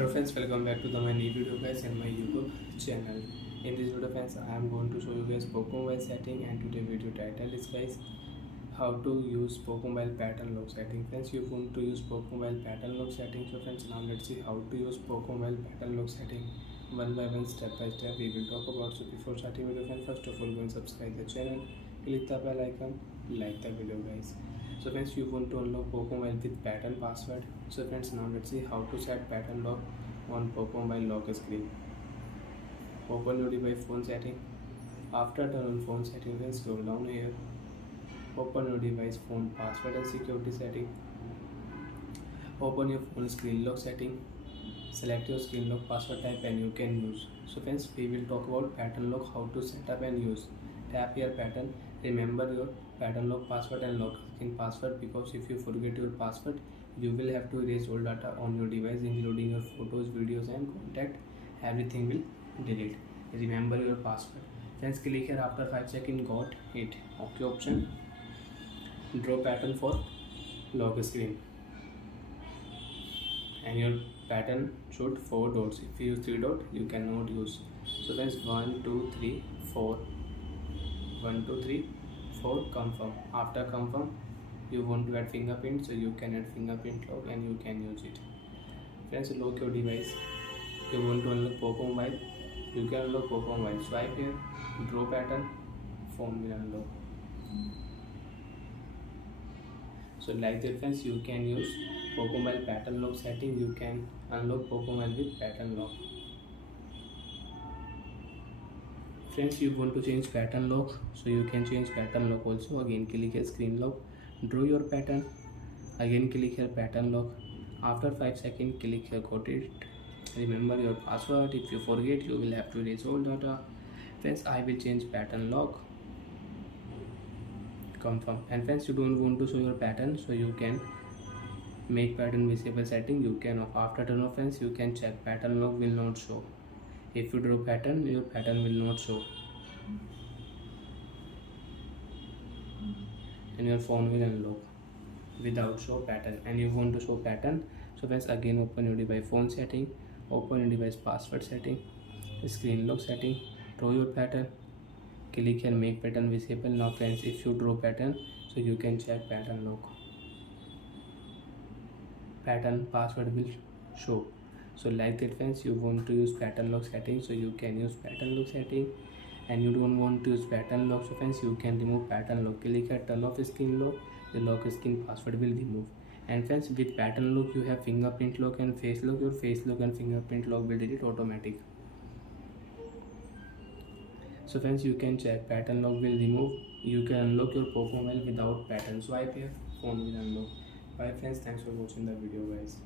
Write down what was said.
Hello friends, welcome back to my new video guys and my YouTube channel. In this video friends, I am going to show you guys Poco Mobile setting, and today video title is guys how to use Poco Mobile pattern lock setting. Friends, you want to use Poco Mobile pattern lock setting. So friends, now let's see how to use Poco Mobile pattern lock setting one by one, step by step we will talk about. So before starting video friends, first of all go and subscribe the channel, click the bell icon, like the video guys. So friends, you want to unlock Poco Mobile with pattern password. So friends, now let's see how to set pattern lock on Poco Mobile lock screen. Open your device phone setting. After turn on phone setting, then scroll down here. Open your device phone password and security setting. Open your phone screen lock setting. Select your screen lock password type and you can use. So friends, we will talk about pattern lock, how to set up and use. Tap here pattern. Remember your pattern lock password and lock screen password, because if you forget your password, you will have to erase all data on your device, including your photos, videos and contact. Everything will delete. Remember your password. Friends, click here. After 5 seconds, got it. OK option. Draw pattern for lock screen. And your pattern should 4 dots. If you use 3 dots, you cannot use. So friends, 1 2 3 4. 1 2 3 4. Confirm. After confirm, you want to add fingerprint, so you can add fingerprint lock and you can use it. Friends, lock your device. You want to unlock Poco Mobile, you can unlock Poco Mobile. Swipe here, draw pattern, phone will unlock. So like that friends, you can use Poco Mobile pattern lock setting. You can unlock Poco Mobile with pattern lock. Friends, you want to change pattern lock, so you can change pattern lock also. Again click here screen lock, draw your pattern, again click here pattern lock. After 5 seconds, click here got it. Remember your password. If you forget, you will have to erase all data. Friends, I will change pattern lock. Confirm. And friends, you don't want to show your pattern, so you can make pattern visible setting. You can off. After turn off friends, you can check pattern lock will not show. If you draw pattern, your pattern will not show and your phone will unlock without show pattern. And you want to show pattern, so friends, again open your device phone setting, open your device password setting, screen lock setting, draw your pattern, click here make pattern visible. Now friends, if you draw pattern, so you can check pattern lock, pattern password will show. So like that friends, you want to use pattern lock setting, so you can use pattern lock setting. And you don't want to use pattern lock, so friends, you can remove pattern lock. Click here turn off screen lock, the lock screen password will remove. And friends, with pattern lock you have fingerprint lock and face lock. Your face lock and fingerprint lock will delete automatic. So friends, you can check pattern lock will remove. You can unlock your Poco Mobile without pattern. Swipe here, phone will unlock. Bye friends, thanks for watching the video guys.